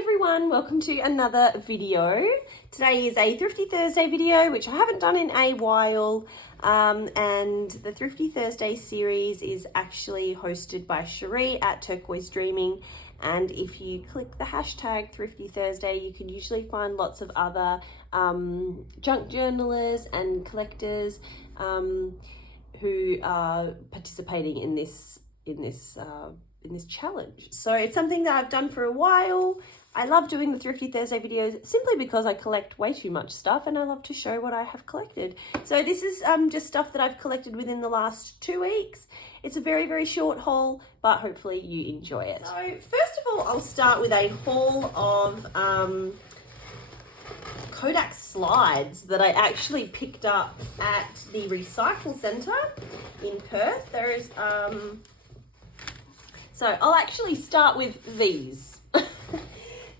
everyone, welcome to another video. Today is a Thrifty Thursday video, which I haven't done in a while, and the Thrifty Thursday series is actually hosted by Cherie at Turquoise Dreaming, and if you click the hashtag Thrifty Thursday, you can usually find lots of other junk journalists and collectors who are participating in this challenge. So it's something that I've done for a while. I love doing the Thrifty Thursday videos simply because I collect way too much stuff and I love to show what I have collected. So this is just stuff that I've collected within the last 2 weeks. It's a very, very short haul, but hopefully you enjoy it. So first of all, I'll start with a haul of Kodak slides that I actually picked up at the Recycle Centre in Perth. There's so I'll actually start with these.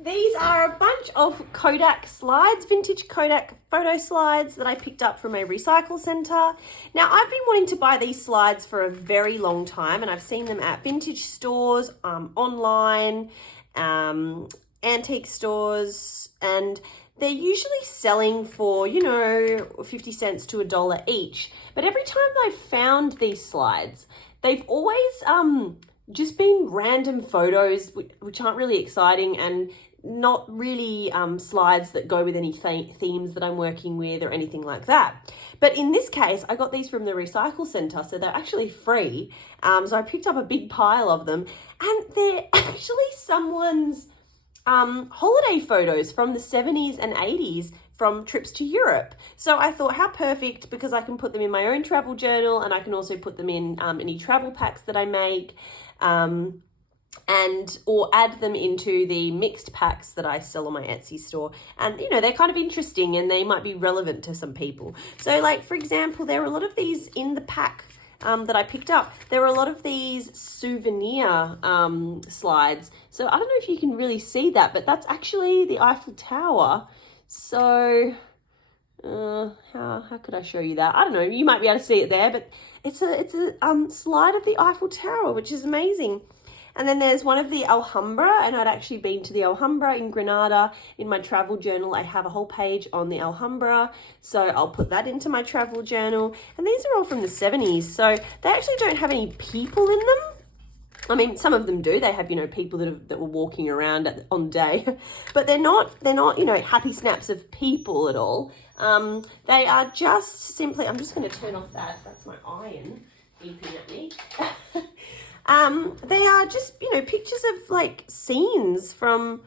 These are a bunch of Kodak slides, vintage Kodak photo slides that I picked up from a recycle centre. Now, I've been wanting to buy these slides for a very long time, and I've seen them at vintage stores, online, antique stores, and they're usually selling for, 50 cents to $1 each. But every time I've found these slides, they've always just been random photos which aren't really exciting and not really slides that go with any themes that I'm working with or anything like that. But in this case, I got these from the Recycle Centre, so they're actually free. So I picked up a big pile of them, and they're actually someone's holiday photos from the 70s and 80s from trips to Europe. So I thought, how perfect, because I can put them in my own travel journal and I can also put them in any travel packs that I make. Or add them into the mixed packs that I sell on my Etsy store. And, they're kind of interesting and they might be relevant to some people. So, like, for example, there are a lot of these in the pack that I picked up. There are a lot of these souvenir slides. So I don't know if you can really see that, but that's actually the Eiffel Tower. So how could I show you that? I don't know. You might be able to see it there, but it's a slide of the Eiffel Tower, which is amazing. And then there's one of the Alhambra, and I'd actually been to the Alhambra in Granada. In my travel journal, I have a whole page on the Alhambra, so I'll put that into my travel journal. And these are all from the 70s, so they actually don't have any people in them. I mean, some of them do. They have, people that were walking around on day, but they're not, happy snaps of people at all. They are just simply, I'm just going to turn off that. That's my iron beeping at me. They are just, pictures of like scenes from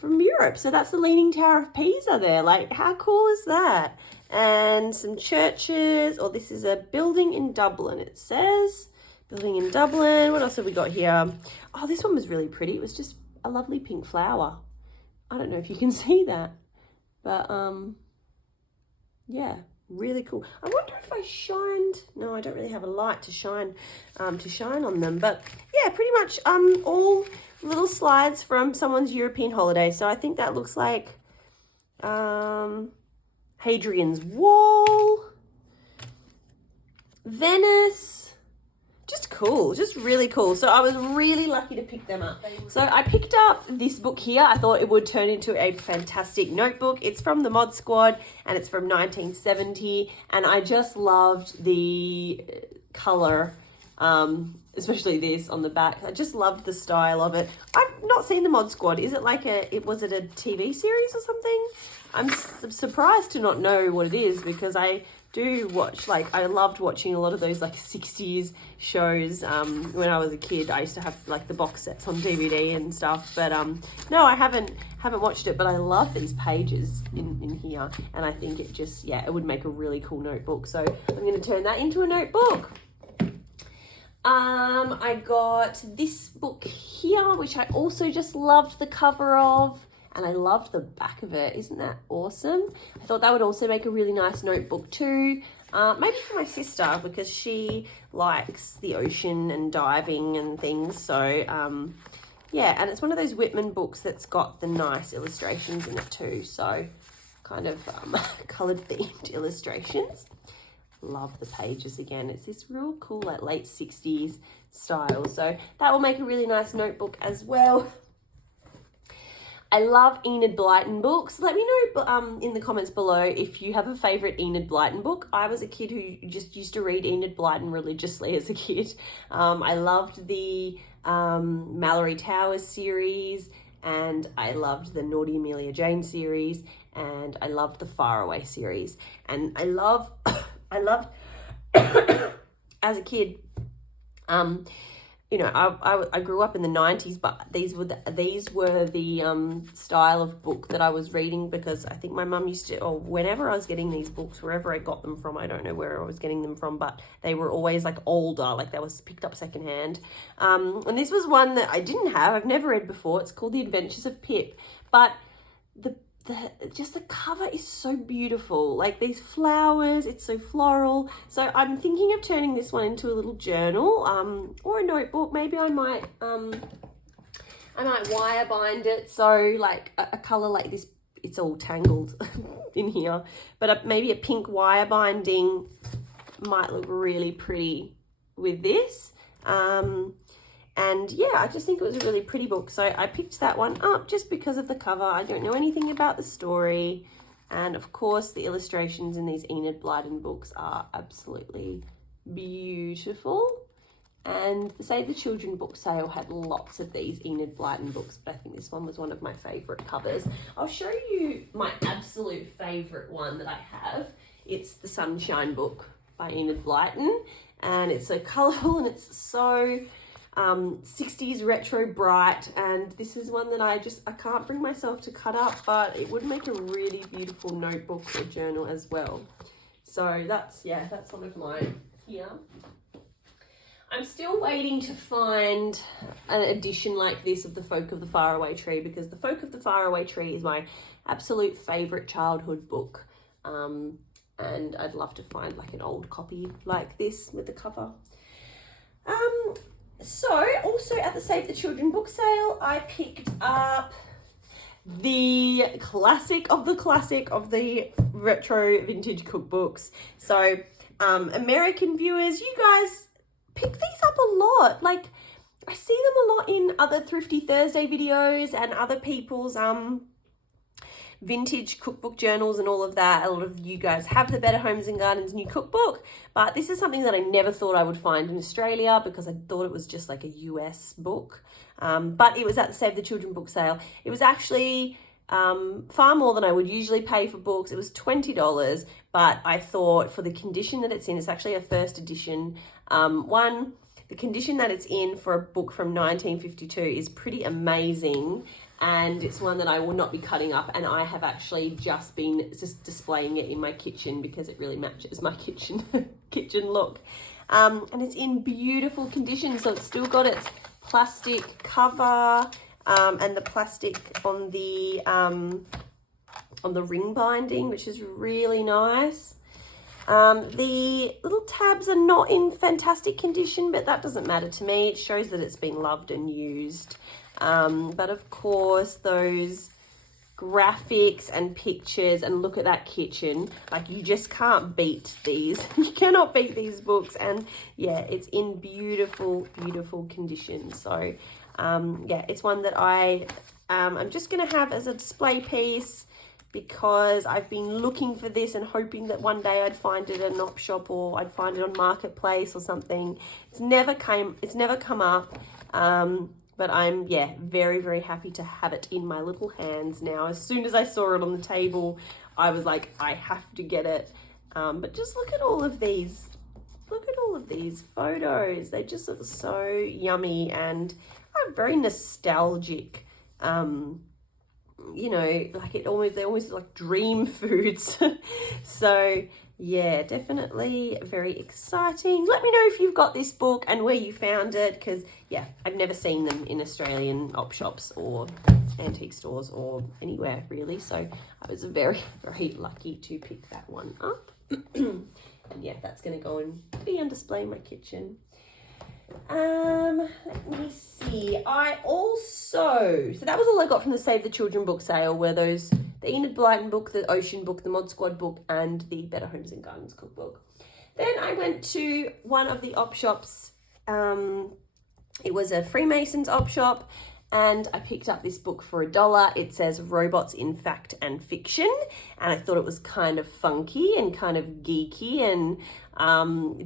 Europe. So that's the Leaning Tower of Pisa there. Like, how cool is that? And some churches, or this is a building in Dublin, it says. Building in Dublin. What else have we got here? Oh, this one was really pretty. It was just a lovely pink flower. I don't know if you can see that, but yeah, really cool. I wonder if I shined. No, I don't really have a light to shine on them, but yeah, pretty much all little slides from someone's European holiday. So I think that looks like Hadrian's Wall, Venice. Just cool, just really cool. So I was really lucky to pick them up. So I picked up this book here. I thought it would turn into a fantastic notebook. It's from the Mod Squad and it's from 1970. And I just loved the color, especially this on the back. I just loved the style of it. I've not seen the Mod Squad. Is it like was it a TV series or something? I'm surprised to not know what it is, because I do watch, I loved watching a lot of those 60s shows when I was a kid. I used to have the box sets on DVD and stuff, but no, I haven't watched it, but I love these pages in here, and I think it just, it would make a really cool notebook. So I'm going to turn that into a notebook. I got this book here, which I also just loved the cover of. And I loved the back of it. Isn't that awesome? I thought that would also make a really nice notebook too. Maybe for my sister, because she likes the ocean and diving and things. So, yeah, and it's one of those Whitman books that's got the nice illustrations in it too. So, kind of coloured themed illustrations. Love the pages again. It's this real cool, late 60s style. So, that will make a really nice notebook as well. I love Enid Blyton books. Let me know in the comments below if you have a favourite Enid Blyton book. I was a kid who just used to read Enid Blyton religiously as a kid. I loved the Mallory Towers series, and I loved the Naughty Amelia Jane series, and I loved the Faraway series. And I loved as a kid, you know, I grew up in the 90s, but these were the style of book that I was reading, because I think my mum used to, or whenever I was getting these books, wherever I got them from, I don't know where I was getting them from, but they were always like older, like they was picked up secondhand. And this was one that I didn't have, I've never read before. It's called The Adventures of Pip, but just the cover is so beautiful, like these flowers, it's so floral. So I'm thinking of turning this one into a little journal, or a notebook. Maybe I might wire bind it, so like a color like this. It's all tangled in here, but maybe a pink wire binding might look really pretty with this. And yeah, I just think it was a really pretty book. So I picked that one up just because of the cover. I don't know anything about the story. And of course, the illustrations in these Enid Blyton books are absolutely beautiful. And the Save the Children book sale had lots of these Enid Blyton books, but I think this one was one of my favourite covers. I'll show you my absolute favourite one that I have. It's the Sunshine book by Enid Blyton. And it's so colourful and it's so 60s retro bright, and this is one that I can't bring myself to cut up, but it would make a really beautiful notebook or journal as well. So that's one of mine here. I'm still waiting to find an edition like this of The Folk of the Faraway Tree, because The Folk of the Faraway Tree is my absolute favourite childhood book, and I'd love to find like an old copy like this with the cover. So, also at the Save the Children book sale, I picked up the classic of the retro vintage cookbooks. So, American viewers, you guys pick these up a lot. Like, I see them a lot in other Thrifty Thursday videos and other people's vintage cookbook journals and all of that. A lot of you guys have the Better Homes and Gardens new cookbook, but this is something that I never thought I would find in Australia, because I thought it was just like a US book. But it was at the Save the Children book sale. It was actually far more than I would usually pay for books. It was $20, but I thought for the condition that it's in, it's actually a first edition one. The condition that it's in for a book from 1952 is pretty amazing. And it's one that I will not be cutting up, and I have actually just been displaying it in my kitchen because it really matches my kitchen look. And it's in beautiful condition, so it's still got its plastic cover and the plastic on the ring binding, which is really nice. The little tabs are not in fantastic condition, but that doesn't matter to me. It shows that it's been loved and used. But of course, those graphics and pictures, and look at that kitchen, like you just can't beat these. You cannot beat these books, and yeah, it's in beautiful condition. So yeah, it's one that I'm just gonna have as a display piece, because I've been looking for this and hoping that one day I'd find it at an op shop, or I'd find it on Marketplace or something. It's never come up. But I'm, yeah, very happy to have it in my little hands now. As soon as I saw it on the table, I was like, I have to get it. But just look at all of these. Look at all of these photos. They just look so yummy and very nostalgic. You know, like they're almost like dream foods. So yeah, definitely very exciting. Let me know if you've got this book and where you found it, because yeah, I've never seen them in Australian op shops or antique stores or anywhere really. So I was very lucky to pick that one up. And yeah, that's going to go and be on display in my kitchen. Let me see. So that was all I got from the Save the Children book sale, were those, the Enid Blyton book, the Ocean book, the Mod Squad book, and the Better Homes and Gardens cookbook. Then I went to one of the op shops. It was a Freemasons op shop, And I picked up this book for $1. It says Robots in Fact and Fiction. And I thought it was kind of funky and kind of geeky and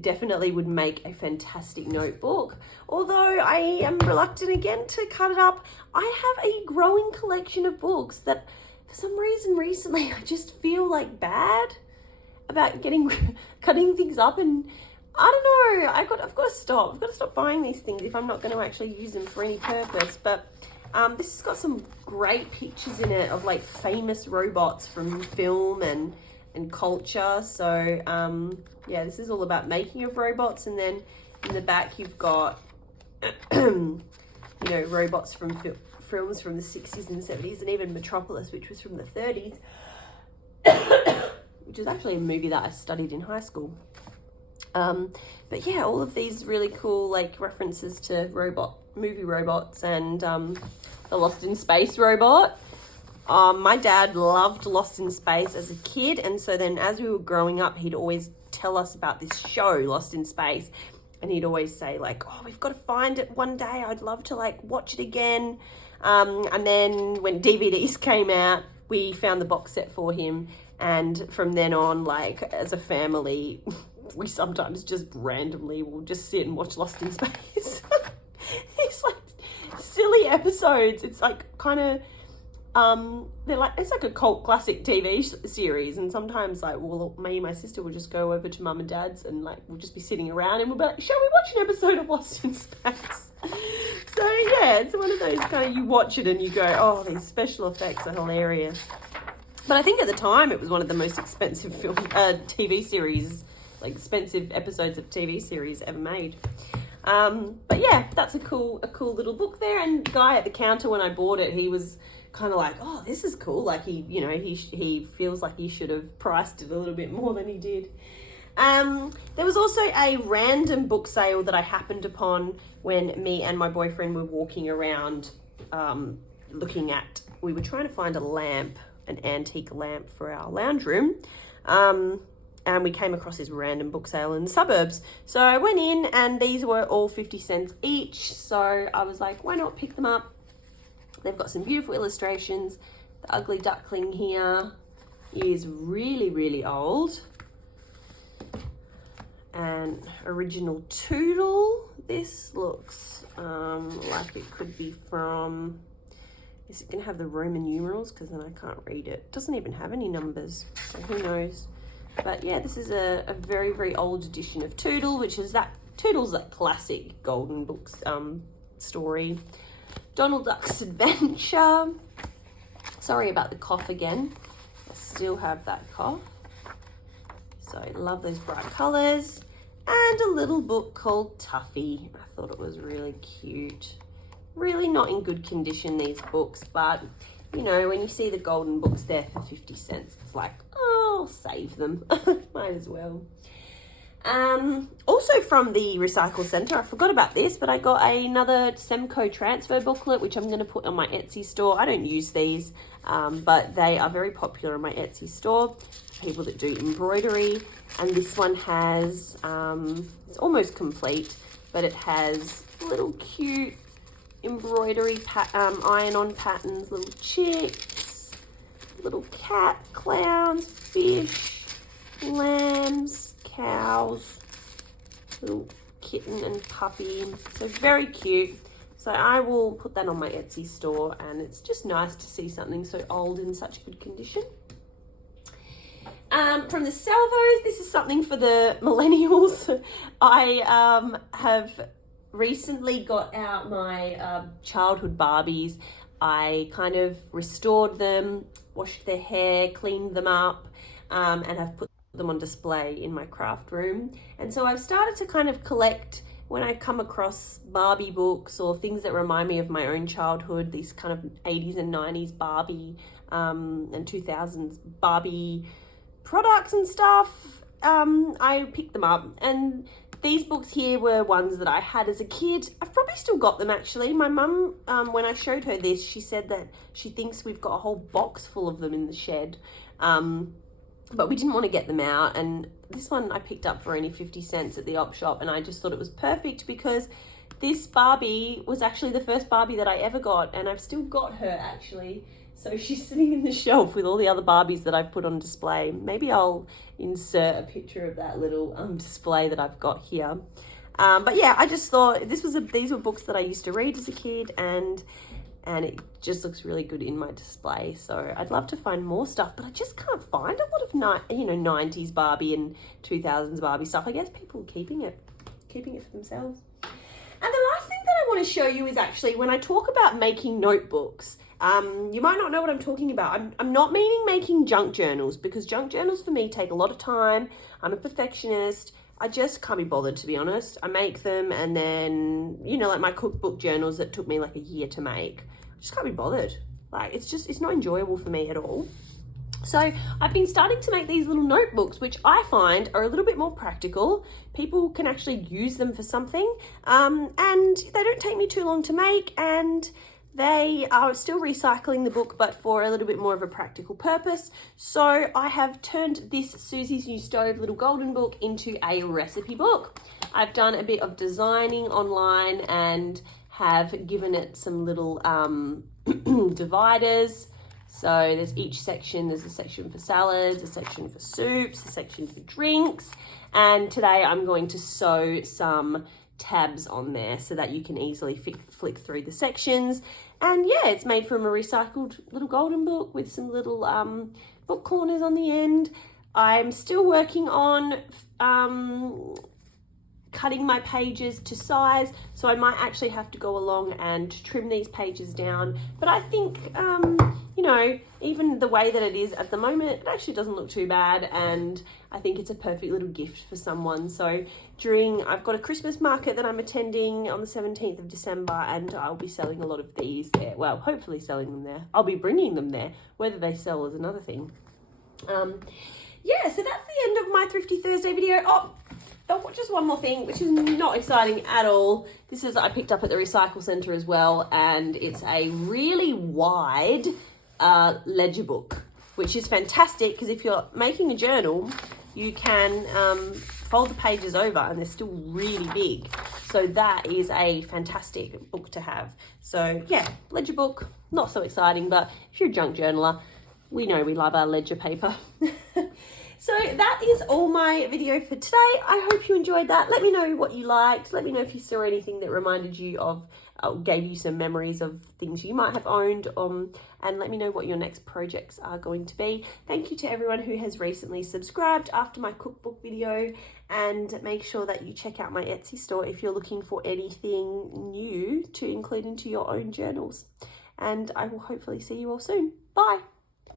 definitely would make a fantastic notebook. Although I am reluctant again to cut it up. I have a growing collection of books that for some reason recently I just feel like bad about cutting things up, and I don't know, I've got to stop. I've got to stop buying these things if I'm not going to actually use them for any purpose. But this has got some great pictures in it of like famous robots from film and culture. So yeah, this is all about making of robots. And then in the back you've got you know, robots from films from the 60s and 70s, and even Metropolis, which was from the 30s, which is actually a movie that I studied in high school. But yeah, all of these really cool like references to movie robots and the Lost in Space robot. My dad loved Lost in Space as a kid, and so then as we were growing up, he'd always tell us about this show, Lost in Space, and he'd always say like, oh, we've got to find it one day. I'd love to like watch it again. And then when DVDs came out, we found the box set for him, and from then on, like as a family, we sometimes just randomly will just sit and watch Lost in Space. It's like silly episodes. It's like kind of it's like a cult classic TV series, and sometimes like me and my sister will just go over to mum and dad's and like we'll just be sitting around and we'll be like, shall we watch an episode of Lost in Space? So yeah, it's one of those kind of, you watch it and you go, oh, these special effects are hilarious. But I think at the time it was one of the most expensive TV series, like expensive episodes of TV series ever made. But yeah, that's a cool little book there. And the guy at the counter when I bought it, he was kind of like, oh, this is cool. Like he feels like he should have priced it a little bit more than he did. There was also a random book sale that I happened upon when me and my boyfriend were walking around we were trying to find a lamp, an antique lamp for our lounge room. And we came across this random book sale in the suburbs. So I went in and these were all 50 cents each. So I was like, why not pick them up? They've got some beautiful illustrations. The ugly duckling here is really, really old. And original Toodle. This looks like it could be from... Is it going to have the Roman numerals? Because then I can't read it. It doesn't even have any numbers. So who knows? But yeah, this is a very, very old edition of Toodle, which is Toodle's that classic Golden Books story. Donald Duck's Adventure. Sorry about the cough again. I still have that cough. So I love those bright colours. And a little book called Tuffy. I thought it was really cute. Really not in good condition, these books, but you know, when you see the Golden Books there for 50 cents, it's like, oh, I'll save them. Might as well. Also from the Recycle Centre, I forgot about this, but I got another Semco transfer booklet, which I'm going to put on my Etsy store. I don't use these, but they are very popular on my Etsy store, people that do embroidery. And this one has, it's almost complete, but it has little cute embroidery iron-on patterns, little chicks, little cat, clowns, fish, lambs, cows, little kitten and puppy. So very cute. So I will put that on my Etsy store, and it's just nice to see something so old in such good condition. From the salvos, this is something for the millennials. I have recently got out my childhood Barbies. I kind of restored them, washed their hair, cleaned them up, and have put them on display in my craft room. And so I've started to kind of collect when I come across Barbie books or things that remind me of my own childhood, these kind of 80s and 90s Barbie and 2000s Barbie products and stuff. I picked them up, and these books here were ones that I had as a kid. I've probably still got them actually. My mum, when I showed her this, she said that she thinks we've got a whole box full of them in the shed. But we didn't want to get them out. And this one I picked up for only 50 cents at the op shop, and I just thought it was perfect because this Barbie was actually the first Barbie that I ever got, and I've still got her actually. So she's sitting in the shelf with all the other Barbies that I've put on display. Maybe I'll insert a picture of that little display that I've got here. But yeah, I just thought these were books that I used to read as a kid, and it just looks really good in my display. So I'd love to find more stuff, but I just can't find a lot of 90s Barbie and 2000s Barbie stuff. I guess people are keeping it for themselves. And the last thing that I want to show you is actually when I talk about making notebooks. You might not know what I'm talking about. I'm not meaning making junk journals, because junk journals for me take a lot of time. I'm a perfectionist. I just can't be bothered, to be honest. I make them, and then, like my cookbook journals that took me like a year to make. I just can't be bothered. Like, it's not enjoyable for me at all. So I've been starting to make these little notebooks, which I find are a little bit more practical. People can actually use them for something, and they don't take me too long to make, and they are still recycling the book, but for a little bit more of a practical purpose. So I have turned this Susie's New Stove little golden book into a recipe book. I've done a bit of designing online and have given it some little dividers. So there's each section, there's a section for salads, a section for soups, a section for drinks. And today I'm going to sew some tabs on there so that you can easily flick through the sections. And yeah, it's made from a recycled little golden book with some little book corners on the end. I'm still working on cutting my pages to size, so I might actually have to go along and trim these pages down. But I think, even the way that it is at the moment, it actually doesn't look too bad, and I think it's a perfect little gift for someone. So I've got a Christmas market that I'm attending on the 17th of December, and I'll be selling a lot of these there. Well, hopefully selling them there. I'll be bringing them there. Whether they sell is another thing. Yeah, so that's the end of my Thrifty Thursday video. Oh, just one more thing, which is not exciting at all. This is I picked up at the recycle centre as well, and it's a really wide ledger book, which is fantastic because if you're making a journal, you can fold the pages over and they're still really big. So that is a fantastic book to have. So yeah, ledger book, not so exciting, but if you're a junk journaler, we know we love our ledger paper. So that is all my video for today. I hope you enjoyed that. Let me know what you liked. Let me know if you saw anything that reminded you of, gave you some memories of things you might have owned, and let me know what your next projects are going to be. Thank you to everyone who has recently subscribed after my cookbook video, and make sure that you check out my Etsy store if you're looking for anything new to include into your own journals. And I will hopefully see you all soon. Bye.